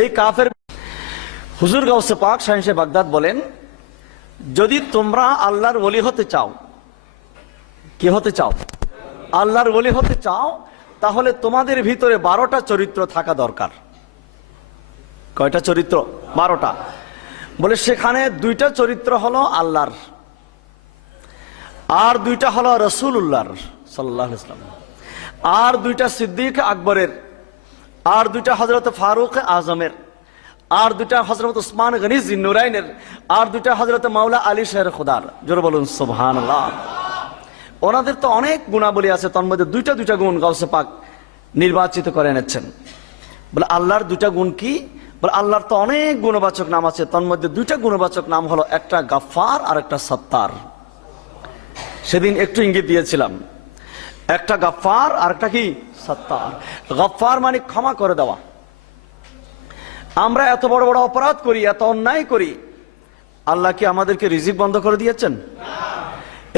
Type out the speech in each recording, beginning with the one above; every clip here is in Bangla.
এই কাফের হুজুর গাউসে পাক শাহিনশাহ বাগদাদ বলেন, যদি তোমরা আল্লাহর ওলি হতে চাও, কি হতে চাও? আল্লাহর ওলি হতে চাও, তাহলে তোমাদের ভিতরে 12টা চরিত্র থাকা দরকার। কয়টা চরিত্র? 12টা। বলে সেখানে 2টা চরিত্র হলো আল্লাহর, আর 2টা হলো রাসূলুল্লাহর সাল্লাল্লাহু আলাইহি ওয়াসাল্লাম, আর 2টা সিদ্দিক আকবরের, আর 2টা হযরত ফারুক আজমের, আর 2টা হযরত উসমান গনি জিন্নুরাইনের, আর 2টা হযরত মাওলা আলী শের খুদার। জোরে বলুন সুবহানাল্লাহ। ওনাদের তো অনেক গুণাবলী আছে, তার মধ্যে 2টা গুণ গাউসে পাক নির্বাচিত করে এনেছেন। বলে আল্লাহর 2টা গুণ কি? বলে আল্লাহর তো অনেক গুণবাচক নাম আছে, তার মধ্যে 2টা গুণবাচক নাম হলো, একটা গাফফার আর একটা সত্তার। সেদিন একটু ইঙ্গিত দিয়েছিলাম, একটা গাফফার আর একটা কি? সত্তার। গাফফার মানে ক্ষমা করে দেওয়া। আমরা এত বড় বড় অপরাধ করি, এত অন্যায় করি, আল্লাহ কি আমাদেরকে রিজিক বন্ধ করে দিয়েছেন?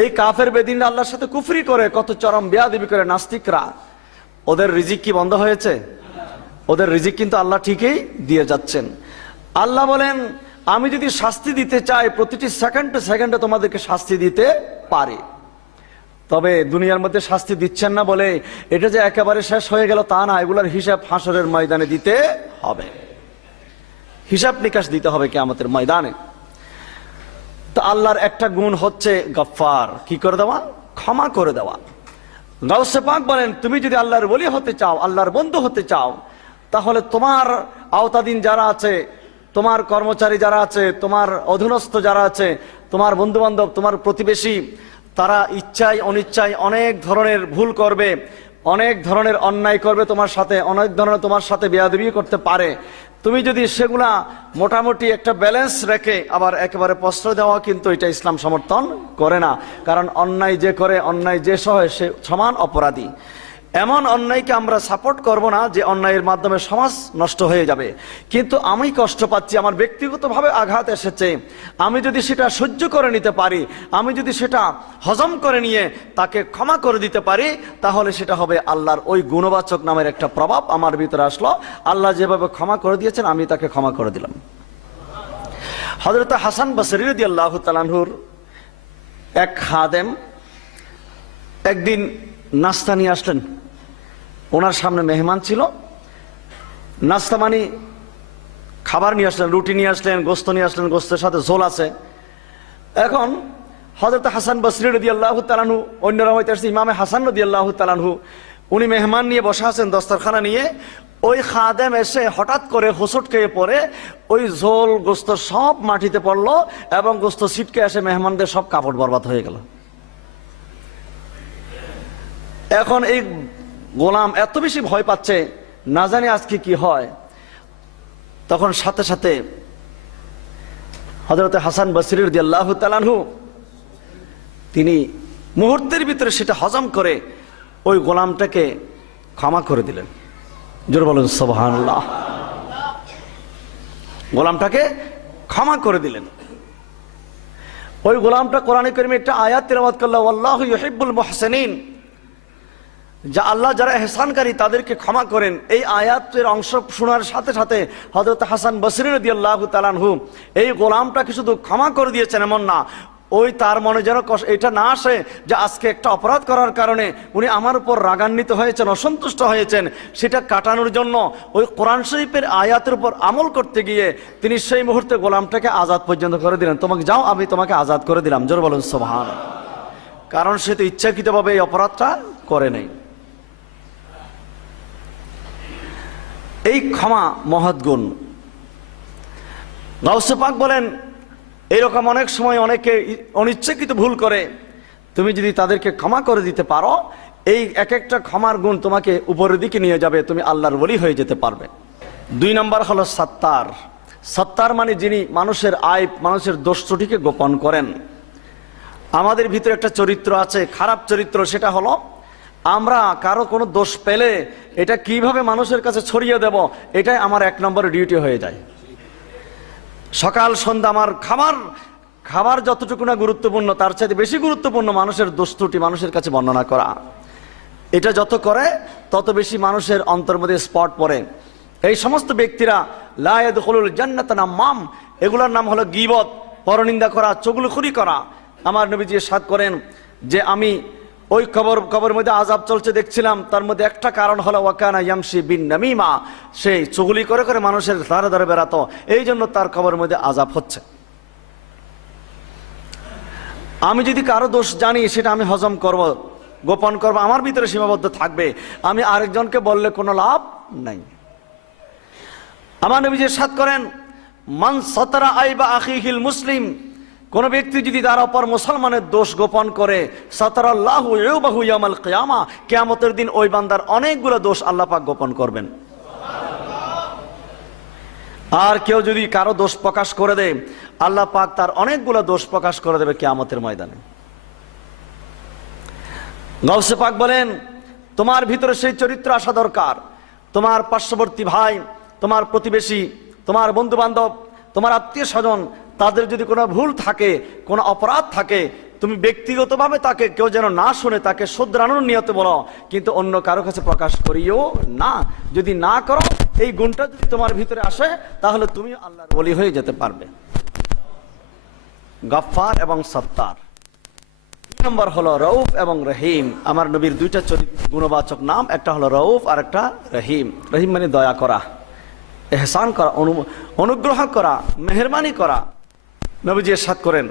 এই কাফের বেদিনরা আল্লাহর সাথে কুফরি করে, কত চরম বেয়াদবি করে নাস্তিকরা, ওদের রিজিক কি বন্ধ হয়েছে? ওদের রিজিক কিন্তু আল্লাহ ঠিকই দিয়ে যাচ্ছেন। আল্লাহ বলেন, আমি যদি শাস্তি দিতে চাই, প্রতিটি সেকেন্ডে সেকেন্ডে তোমাদেরকে শাস্তি দিতে পারি। তবে দুনিয়ার মধ্যে শাস্তি দিচ্ছেন না বলে এটা যে একেবারে শেষ হয়ে গেল তা না, এগুলোর হিসাব হাসরের ময়দানে দিতে হবে, হিসাব নিকাশ দিতে হবে কিয়ামতের ময়দানে। তো আল্লাহর একটা গুণ হচ্ছে গফফার, কি করে দেওয়া? ক্ষমা করে দেওয়া। গাউসে পাক বলেন, তুমি যদি আল্লাহর ওলি হতে চাও, আল্লাহর বন্ধু হতে চাও, তাহলে তোমার আওতাধীন যারা আছে, তোমার কর্মচারী যারা আছে, তোমার অধীনস্থ যারা আছে, তোমার বন্ধু বান্ধব, তোমার প্রতিবেশী, তারা ইচ্ছায় অনিচ্ছায় অনেক ধরনের ভুল করবে, অনেক ধরনের অন্যায় করবে তোমার সাথে, অনেক ধরনের তোমার সাথে বেয়াদবি করতে পারে। তুমি যদি সেগুলা মোটামুটি একটা ব্যালেন্স রেখে আবার একেবারে প্রশ্রয় দেওয়া, কিন্তু এটা ইসলাম সমর্থন করে না। কারণ অন্যায় যে করে, অন্যায় যে সহে, সে সমান অপরাধী। এমন অন্যায়কে আমরা সাপোর্ট করব না যে অন্যায়ের মাধ্যমে সমাজ নষ্ট হয়ে যাবে। কিন্তু আমি কষ্ট পাচ্ছি, আমার ব্যক্তিগতভাবে আঘাত এসেছে, আমি যদি সেটা সহ্য করে নিতে পারি, আমি যদি সেটা হজম করে নিয়ে তাকে ক্ষমা করে দিতে পারি, তাহলে সেটা হবে আল্লাহর ওই গুণবাচক নামের একটা প্রভাব আমার ভিতরে আসলো। আল্লাহ যেভাবে ক্ষমা করে দিয়েছেন, আমি তাকে ক্ষমা করে দিলাম। হযরত হাসান বসরি রাদিয়াল্লাহু তাআলা আনহুর এক খাদেম একদিন নাস্তা নিয়ে আসলেন। ওনার সামনে মেহমান ছিল, নাস্তা মানে খাবার নিয়ে আসলেন, রুটি নিয়ে আসলেন, গোস্ত নিয়ে আসলেন, গোস্তের সাথে ঝোল আছে। এখন হযরত হাসান বসরি রাদিয়াল্লাহু তাআলা আনহু, অন্যরা হয়তো আসছে ইমামে হাসান রাদিয়াল্লাহু তাআলা আনহু, উনি মেহমান নিয়ে বসে আছেন দস্তরখানা নিয়ে। ওই খাদেম এসে হঠাৎ করে হোঁচট খেয়ে পড়ে ওই ঝোল গোস্ত সব মাটিতে পড়লো, এবং গোস্ত ছিটকে এসে মেহমানদের সব কাপড় বরবাদ হয়ে গেল। এখন এই গোলাম এত বেশি ভয় পাচ্ছে, না জানি আজকে কি হয়। তখন সাথে সাথে হযরত হাসান বসরি রাদিয়াল্লাহু তাআলা আনহু তিনি মুহূর্তের ভিতরে সেটা হজম করে ওই গোলামটাকে ক্ষমা করে দিলেন। জোরে বলুন সুবহানাল্লাহ। গোলামটাকে ক্ষমা করে দিলেন। ওই গোলামটা কোরআনে কারিমে একটা আয়াত তিলাওয়াত করলো, আল্লাহু ইউহিব্বুল মুহসিনিন, যা আল্লাহ যারা ইহসানকারী তাদেরকে ক্ষমা করেন। এই আয়াতের অংশ শোনার সাথে সাথে হযরত হাসান বসরি রাদিয়াল্লাহু তাআলা আনহু এই গোলামটাকে শুধু ক্ষমা করে দিয়েছেন এমন না, ওই তার মনে যেন এটা না আসে যে আজকে একটা অপরাধ করার কারণে উনি আমার উপর রাগান্বিত হয়েছেন, অসন্তুষ্ট হয়েছেন, সেটা কাটানোর জন্য ওই কোরআন শরীফের আয়াতের উপর আমল করতে গিয়ে তিনি সেই মুহূর্তে গোলামটাকে আজাদ পর্যন্ত করে দিলেন। তোমাকে যাও, আমি তোমাকে আজাদ করে দিলাম। জোরে বলুন সুবহানাল্লাহ। কারণ সে তো ইচ্ছাকৃতভাবে এই অপরাধটা করে নেই। এই ক্ষমা মহৎ গুণ। গাউসে পাক বলেন, এইরকম অনেক সময় অনেকে অনিচ্ছাকৃত ভুল করে, তুমি যদি তাদেরকে ক্ষমা করে দিতে পারো, এই এক একটা ক্ষমার গুণ তোমাকে উপরের দিকে নিয়ে যাবে, তুমি আল্লাহর ওলি হয়ে যেতে পারবে। 2 নম্বর হলো সত্তার। সত্তার মানে যিনি মানুষের আইব, মানুষের দোষ ত্রুটিকে গোপন করেন। আমাদের ভিতরে একটা চরিত্র আছে, খারাপ চরিত্র, সেটা হলো আমরা কারো কোনো দোষ পেলে এটা কিভাবে মানুষের কাছে ছড়িয়ে দেব, এটাই আমার 1 নম্বরের ডিউটি হয়ে যায়। সকাল সন্ধ্যা আমার খাবার যতটুকু না গুরুত্বপূর্ণ, তার চাইতে বেশি গুরুত্বপূর্ণ মানুষের দোষ ত্রুটি মানুষের কাছে বর্ণনা করা। এটা যত করে তত বেশি মানুষের অন্তর মধ্যে স্পট পড়ে। এই সমস্ত ব্যক্তিরা লা ইয়াদখুলুল জান্নাতা নাম্মাম, এগুলোর নাম হলো গীবত, পরনিন্দা করা, চুগলখুরি করা। আমার নবীজি ইরশাদ করেন যে আমি ওই কবর মধ্যে আযাব চলছে দেখছিলাম, তার মধ্যে একটা কারণ হলো ওয়াকানা ইয়ামশি বিন নামিমা, সেই চুগলি করে করে মানুষের ধারে ধারে বেড়াতো, এই জন্য তার কবর মধ্যে আযাব হচ্ছে। আমি যদি কারো দোষ জানি সেটা আমি হজম করব, গোপন করব, আমার ভিতরে সীমাবদ্ধ থাকবে, আমি আরেকজনকে বললে কোনো লাভ নাই। আমার নবীজি ইরশাদ করেন মান সাতারা আইবা আখিহিল মুসলিম, কোন ব্যক্তি যদি তার অপর মুসলমানের দোষ গোপন করে, সাতারাল্লাহু ইউবাহু ইয়াউমাল কিয়ামা, কিয়ামতের দিন ওই বান্দার অনেকগুলো দোষ আল্লাহ পাক গোপন করবেন। আর কেউ যদি কারো দোষ প্রকাশ করে দেয়, আল্লাহ পাক তার অনেকগুলো দোষ প্রকাশ করে দেবে কিয়ামতের ময়দানে। গাউসে পাক বলেন তোমার ভিতরে সেই চরিত্র আসা দরকার। তোমার পার্শ্ববর্তী ভাই, তোমার প্রতিবেশী, তোমার বন্ধু বান্ধব, তোমার আত্মীয় স্বজন, তাদের যদি কোনো ভুল থাকে, কোনো অপরাধ থাকে, তুমি ব্যক্তিগতভাবে তাকে কেউ যেন না শুনে তাকে শুধরানোর নিয়তে বলো, কিন্তু অন্য কারো কাছে প্রকাশ করিও না। যদি না করো, এই গুণটা যদি তোমার ভিতরে আসে, তাহলে তুমি আল্লাহর ওলি হয়ে যেতে পারবে। গফফার এবং সত্তার। 2 নম্বর হলো রউফ এবং রহিম। আমার নবীর দুইটা গুণবাচক নাম, একটা হলো রউফ আর একটা রহিম। রহিম মানে দয়া করা, এহসান করা, অনুগ্রহ করা, মেহেরবানি করা। নবীজি ইরশাদ করেন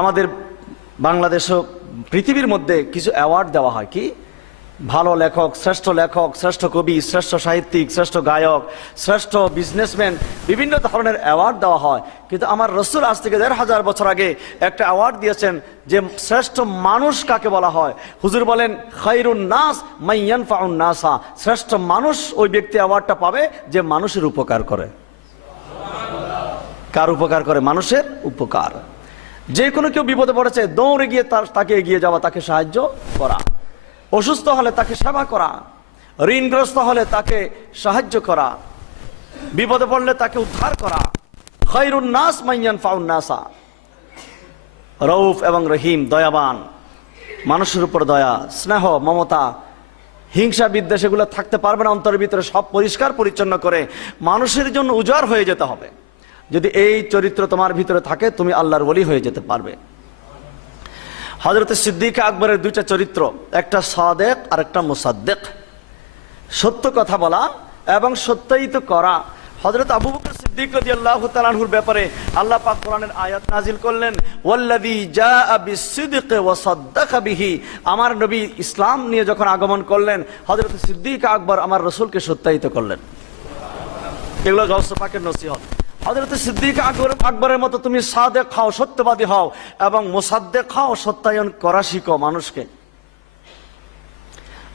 আমাদের বাংলাদেশও পৃথিবীর মধ্যে কিছু অ্যাওয়ার্ড দেওয়া হয়, কি ভালো লেখক, শ্রেষ্ঠ কবি, শ্রেষ্ঠ সাহিত্যিক, শ্রেষ্ঠ গায়ক, শ্রেষ্ঠ বিজনেসম্যান, বিভিন্ন ধরনের অ্যাওয়ার্ড দেওয়া হয়। কিন্তু আমার রাসূল আজ থেকে 1500 বছর আগে একটা অ্যাওয়ার্ড দিয়েছেন যে শ্রেষ্ঠ মানুষ কাকে বলা হয়। হুজুর বলেন খায়রুন নাস মান ইয়ানফাউন নাসা, শ্রেষ্ঠ মানুষ ওই ব্যক্তি অ্যাওয়ার্ডটা পাবে যে মানুষের উপকার করে। কার উপকার করে? মানুষের উপকার। যে কোনো কেউ বিপদে পড়েছে, দৌড়ে গিয়ে তাকে এগিয়ে যাওয়া, তাকে সাহায্য করা, অসুস্থ হলে তাকে সেবা করা, ঋণগ্রস্ত হলে তাকে সাহায্য করা, বিপদে পড়লে তাকে উদ্ধার করা। খায়রুন নাস মান ইয়ানফাউন নাসা। রউফ এবং রহিম, দয়াবান, মানুষের উপর দয়া, স্নেহ, মমতা, হিংসা বিদ্বেষ এগুলো থাকতে পারবে না অন্তরের ভিতরে। সব পরিষ্কার পরিচ্ছন্ন করে মানুষের জন্য উজাড় হয়ে যেতে হবে। যদি এই চরিত্র তোমার ভিতরে থাকে, তুমি আল্লাহর ওলি হয়ে যেতে পারবে। হযরত সিদ্দিক আকবরের দুইটা চরিত্র, একটা সাদেক আর একটা মুসাদ্দিক। সত্য কথা বলা এবং সত্যায়িত করা। হযরত আবু বকর সিদ্দিক রাদিয়াল্লাহু তাআলা আনহুর ব্যাপারে আল্লাহ পাক কোরআনের আয়াত নাজিল করলেন ওয়াল্লাযী জাআ বিস-সিদকি ওয়া সাদ্দাকা বিহি। আমার নবী ইসলাম নিয়ে যখন আগমন করলেন, হযরত সিদ্দিক আকবর আমার রাসূলকে সত্যায়িত করলেন। এগুলো গাউস পাকের নসিহত। হযরত সিদ্দিক আকবরের মতো তুমি সাদেক হও, সত্যবাদী হও, এবং মুসাদ্দিক হও, সত্যায়ন করা শিখো মানুষকে।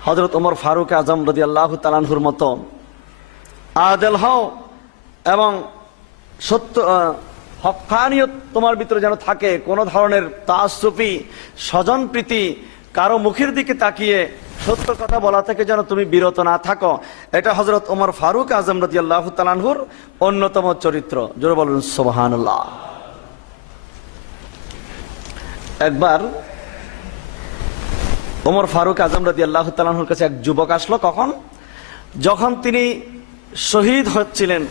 হযরত ওমর ফারুক আজম রাদিয়াল্লাহু তাআলা আনহুর মতো আদেল হও, এবং সত্য হক্কানিয়ত তোমার ভিতরে যেন থাকে। কোন ধরনের তাআসসুফি, স্বজনপ্রীতি, কারো মুখের দিকে তাকিয়ে সত্য কথা বলা থেকে যেন তুমি বিরত না থাকো। এটা হযরত ওমর ফারুক আজম রাদিয়াল্লাহু তাআলা আনহুর অন্যতম চরিত্র। জোরে বলুন সুবহানাল্লাহ। একবার ওমর ফারুক আজম রাদিয়াল্লাহু তাআলা আনহুর কাছে এক যুবক আসলো। কখন? যখন তিনি শহীদ হচ্ছিলেন,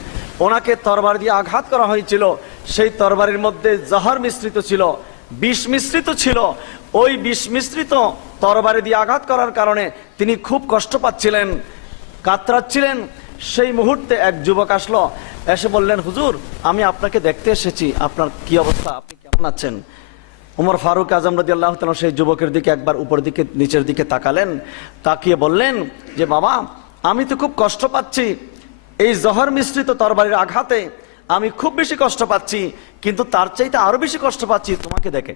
ওনাকে তরবারি দিয়ে আঘাত করা হয়েছিল। সেই তরবারির মধ্যে জহর মিশ্রিত ছিল, বিষ মিশ্রিত ছিল। ওই বিষ মিশ্রিত তরবারি দিয়ে আঘাত করার কারণে তিনি খুব কষ্ট পাচ্ছিলেন, কাতরাচ্ছিলেন। সেই মুহূর্তে এক যুবক আসলো, এসে বললেন হুজুর আমি আপনাকে দেখতে এসেছি, আপনার কি অবস্থা, আপনি কেমন আছেন? ওমর ফারুক আজম রাদিয়াল্লাহু তাআলা সেই যুবকের দিকে একবার উপরের দিকে নিচের দিকে তাকালেন, তাকিয়ে বললেন যে বাবা আমি তো খুব কষ্ট পাচ্ছি, এই জহর মিশ্রিত তরবারির আঘাতে আমি খুব বেশি কষ্ট পাচ্ছি, কিন্তু তার চাইতে আরো বেশি কষ্ট পাচ্ছি তোমাকে দেখে।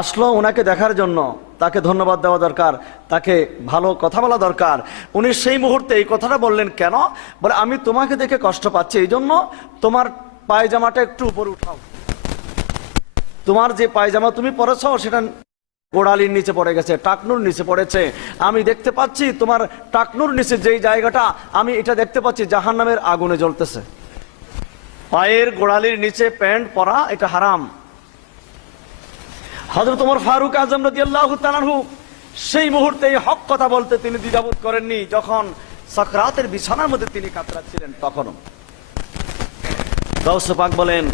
আসলো ওনাকে দেখার জন্য, তাকে ধন্যবাদ দেওয়া দরকার, তাকে ভালো কথা বলা দরকার। উনি সেই মুহূর্তে এই কথাটা বললেন কেন? বলে আমি তোমাকে দেখে কষ্ট পাচ্ছি, এই জন্য তোমার পায়জামাটা একটু উপরে উঠাও। তোমার যে পায়জামা তুমি পরেছ সেটা গোড়ালির নিচে পড়ে গেছে, টাকনুর নিচে পড়েছে। আমি দেখতে পাচ্ছি তোমার টাকনুর নিচে যেই জায়গাটা, আমি এটা দেখতে পাচ্ছি জাহান্নামের আগুনে জ্বলতেছে। পায়ের গোড়ালির নিচে প্যান্ট পরা এটা হারাম। হযরত ওমর ফারুক আজম রাদিয়াল্লাহু তাআলা আনহু সেই মুহূর্তে হক কথা বলতে তিনি দ্বিধাবোধ করেননি। যখন সাকরাতের বিছানার মধ্যে তিনি কাতরাচ্ছিলেন। তখনও গাউসে পাক বলেন,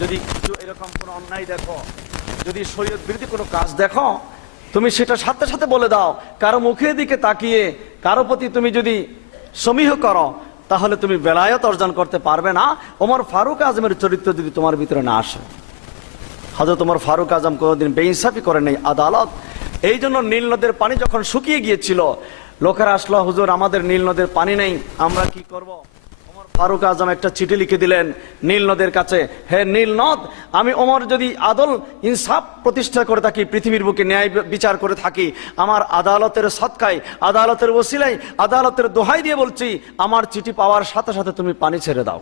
যদি কিছু এরকম কোনো অন্যায় দেখো, যদি শরীয়ত বিরোধী কোনো কাজ দেখো, তুমি সেটা সাথে সাথে বলে দাও। কারো মুখের দিকে তাকিয়ে কারো প্রতি তুমি যদি সমীহ করো, তাহলে তুমি বেলায়েত অর্জন করতে পারবে না। ওমর ফারুক আজমের চরিত্র যদি তোমার ভিতরে না আসে। হযরত ওমর ফারুক আজম কোনোদিন বেইনসাফি করে নেই, আদালত। এই জন্য নীল নদের পানি যখন শুকিয়ে গিয়েছিল, লোকেরা আসলো, হুজুর আমাদের নীল নদের পানি নেই, আমরা কি করব? ওমর ফারুক আজম একটা চিঠি লিখে দিলেন নীল নদের কাছে, হে নীল নদ, আমি ওমর যদি আদল ইনসাফ প্রতিষ্ঠা করে থাকি, পৃথিবীর বুকে ন্যায় বিচার করে থাকি, আমার আদালতের সৎকায়, আদালতের ওসিলায়, আদালতের দোহাই দিয়ে বলছি, আমার চিঠি পাওয়ার সাথে সাথে তুমি পানি ছেড়ে দাও।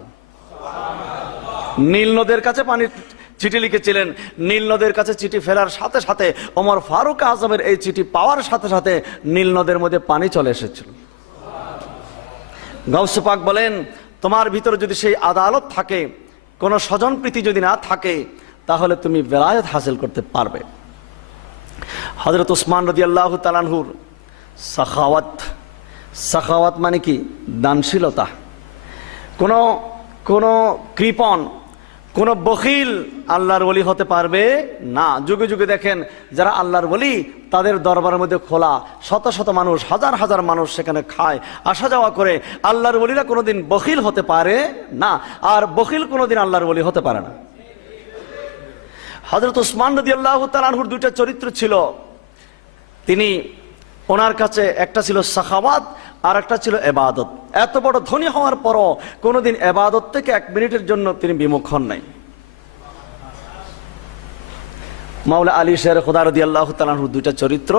নীল নদের কাছে পানি চিঠি লিখেছিলেন। নীল নদের কাছে চিঠি ফেরার সাথে সাথে ওমর ফারুক আজমের এই চিঠি পাওয়ার সাথে সাথে নীল নদের মধ্যে পানি চলে এসেছিল। গাউসে পাক বলেন, তোমার ভিতরে যদি সেই আদালত থাকে, কোন স্বজন প্রীতি যদি না থাকে, তাহলে তুমি বেলায়েত হাসিল করতে পারবে। হযরত ওসমান রাদিয়াল্লাহু তাআলা আনহুর সাখাওয়াত, সাখাওয়াত মানে কি? দানশীলতা। কোন কৃপণ, কোন বখিল আল্লাহর ওলি হতে পারবে না। যুগে যুগে দেখেন, যারা আল্লাহর ওলি, তাদের দরবারের মধ্যে খোলা, শত শত মানুষ, হাজার হাজার মানুষ সেখানে খায়, আসা যাওয়া করে। আল্লাহর ওলিরা কোনোদিন বখিল হতে পারে না, আর বখিল কোনোদিন আল্লাহর ওলি হতে পারে না। হযরত ওসমান রাদিয়াল্লাহু তাআলা আনহুর দুইটা চরিত্র ছিল। তিনি, ওনার কাছে একটা ছিল সাখাওয়াত, আর একটা ছিল ইবাদত। এত বড় ধনী হওয়ার পরও কোনোদিন ইবাদত থেকে এক মিনিটের জন্য তিনি বিমুখ হন নাই। মাওলা আলী শের খুদা রাদিয়াল্লাহু তাআলা আনহুর দুইটা চরিত্র,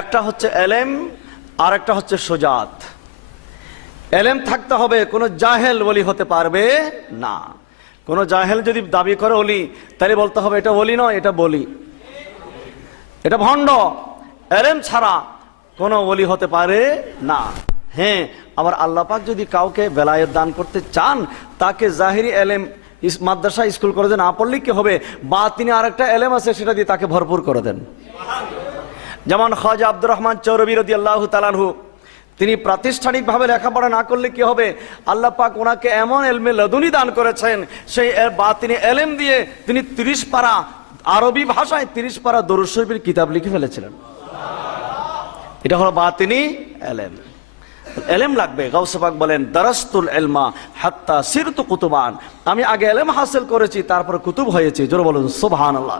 একটা হচ্ছে এলেম, আর একটা হচ্ছে সুজাত। এলেম থাকতে হবে, কোনো জাহেল ওলি হতে পারবে না। কোনো জাহেল যদি দাবি করে ওলি, তাহলে বলতে হবে এটা ওলি নয়, এটা বলি, এটা ভণ্ড। এলেম ছাড়া কোনো ওলি হতে পারে না। হ্যাঁ, আবার আল্লাহ পাক যদি কাউকে বেলায়েত দান করতে চান, তাকে জাহিরি এলেম, মাদ্রাসা স্কুল কলেজে না পড়লে কি হবে, বা তিনি আরেকটা এলেম আছে সেটা দিয়ে তাকে ভরপুর করে দেন। যেমন খাজা আব্দুর রহমান চৌরবী রাদিয়াল্লাহু তাআলা আনহু, তিনি প্রাতিষ্ঠানিকভাবে লেখাপড়া না করলে কি হবে, আল্লাহ পাক ওনাকে এমন এলমে লদুনি দান করেছেন, সেই বাতিনি এলেম দিয়ে তিনি 30 পারা আরবি ভাষায় 30 পারা দরুদ শরীফের কিতাব লিখে ফেলেছিলেন। এটা হলো বাতিনি এলেম। এলেম লাগবে। গাউসে পাক বলেন, দারাস্তুল ইলমা হাত্তা সিরতু কুতুবান, আমি আগে এলেম হাসিল করেছি, তারপর কুতুব হয়েছি। জোরে বলুন সুবহানাল্লাহ।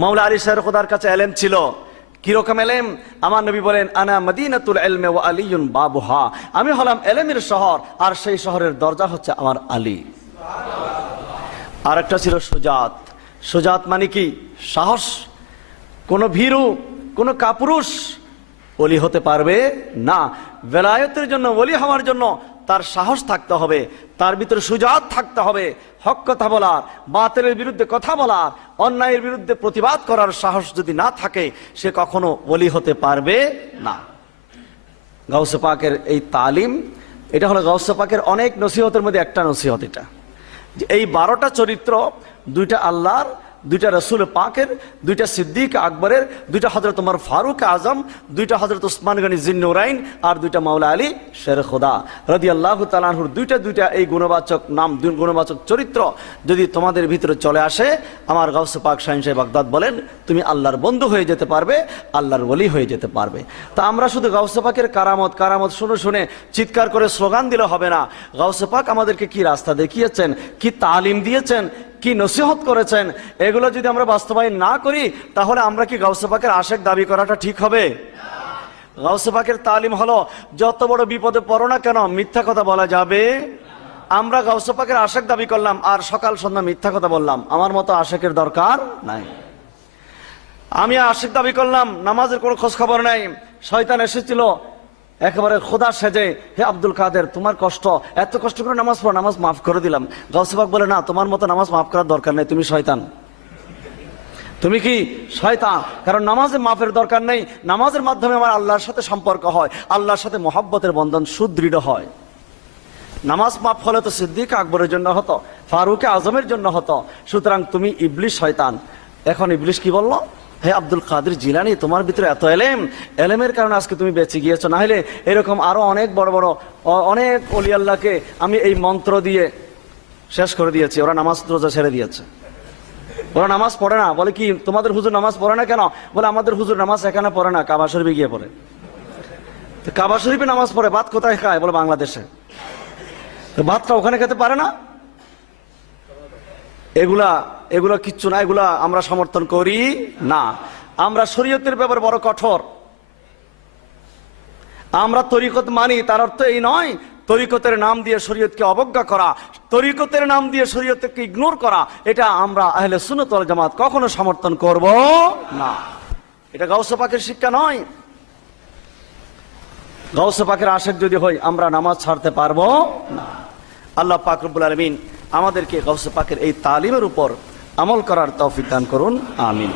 মাওলা আলী শের খুদার কাছে এলেম ছিল। কিরকম এলেম? আমার নবী বলেন, আনা মদিনাতুল ইলমি ওয়া আলিয়ুন বাবুহা, আমি হলাম এলেমের শহর, আর সেই শহরের দরজা হচ্ছে আমার আলী। আর একটা ছিল সুজাত। সুজাত মানে কি? সাহস। কোন ভীরু, কোন কাপুরুষ ওলি হতে পারবে না। বেলায়েতের জন্য, ওলি হওয়ার জন্য তার সাহস থাকতে হবে, তার ভিতরে সুজাত থাকতে হবে। হক কথা বলার, বাতিলের বিরুদ্ধে কথা বলার, অন্যায়ের বিরুদ্ধে প্রতিবাদ করার সাহস যদি না থাকে, সে কখনো ওলি হতে পারবে না। গাউসে পাকের এই তালিম, এটা হলো গাউসে পাকের অনেক নসিহতের মধ্যে একটা নসিহত। এটা যে এই 12টা চরিত্র, দুইটা আল্লাহর, দুইটা রসুল পাকের, দুইটা সিদ্দিক আকবরের, দুইটা হযরত ওমর ফারুক আজম, দুইটা হযরত ওসমান গনি জিন্নুরাইন, আর দুইটা মাওলা আলী শের খুদা রাদিয়াল্লাহু তাআলা আনহুর দুইটা এই গুণবাচক নাম, গুণবাচক চরিত্র যদি তোমাদের ভিতরে চলে আসে, আমার গাউসে পাক শাহিন সাহেব বাগদাদ বলেন, তুমি আল্লাহর বন্ধু হয়ে যেতে পারবে, আল্লাহর ওলি হয়ে যেতে পারবে। তা আমরা শুধু গাউসে পাকের কারামত কারামত শুনে শুনে চিৎকার করে স্লোগান দিলে হবে না। গাউসে পাক আমাদেরকে কি রাস্তা দেখিয়েছেন, কি তালিম দিয়েছেন, কি নসিহত করেছেন, এগুলো যদি আমরা বাস্তবায়ন না করি, তাহলে আমরা কি গাউসে পাকের আশেক দাবি করাটা ঠিক হবে? গাউসে পাকের তালিম হলো, যত বড় বিপদে পড়ো না কেন মিথ্যা কথা বলা যাবে। আমরা গাউসে পাকের আশেক দাবি করলাম, আর সকাল সন্ধ্যা মিথ্যা কথা বললাম, আমার মতো আশেকের দরকার নাই। আমি আশেক দাবি করলাম, নামাজের কোনো খোঁজ খবর নাই। শয়তান এসেছিল একেবারে খোদা সেজে, হে আব্দুল কাদের, তোমার কষ্ট, এত কষ্ট করে নামাজ পড়ো, নামাজ মাফ করে দিলাম। গাউসে পাক বলে, না, তোমার মতো নামাজ মাফ করার দরকার নেই, তুমি শয়তান। তুমি কি শয়তান? কারণ নামাজে মাফের দরকার নেই। নামাজের মাধ্যমে আমার আল্লাহর সাথে সম্পর্ক হয়, আল্লাহর সাথে মহব্বতের বন্ধন সুদৃঢ় হয়। নামাজ মাফ হলে তো সিদ্দিক আকবরের জন্য হতো, ফারুক আজমের জন্য হতো। সুতরাং তুমি ইবলিশ, শয়তান। এখন ইবলিশ কি বললো? হে আব্দুল কাদের জিলানী, তোমার ভিতরে এত এলেম, এলেমের কারণে আজকে তুমি বেঁচে গিয়েছো, না হলে এরকম আরো অনেক বড় বড় অনেক ওলি আল্লাহকে আমি এই মন্ত্র দিয়ে শেষ করে দিয়েছি। ওরা নামাজ রোজা ছেড়ে দিয়েছে, ওরা নামাজ পড়ে না। বলে কি তোমাদের হুজুর নামাজ পড়ে না কেন? বলে আমাদের হুজুর নামাজ এখানে পড়ে না, কাবা শরীফে গিয়ে পড়ে। তো কাবা শরীফে নামাজ পড়ে, ভাত কোথায় খায়? বলে বাংলাদেশে। তো ভাতটা ওখানে খেতে পারে না। এগুলা এগুলা কিচ্ছু না, এগুলা আমরা সমর্থন করি না। আমরা শরীয়তের ব্যাপারে বড় কঠোর। আমরা তরিকত মানি, তার অর্থ এই নয় তরিকতের নাম দিয়ে শরীয়তকে অবজ্ঞা করা, তরিকতের নাম দিয়ে শরীয়তকে ইগনোর করা। এটা আমরা আহলে সুন্নাত ওয়াল জামাত কখনো সমর্থন করব না। এটা গাউসে পাকের শিক্ষা নয়। গাউসে পাকের আশিক যদি হই, আমরা নামাজ ছাড়তে পারবো না। আল্লাহ পাক রব্বুল আলামিন আমাদেরকে গাউসে পাকের এই তালিমের উপর আমল করার তৌফিক দান করুন, আমিন।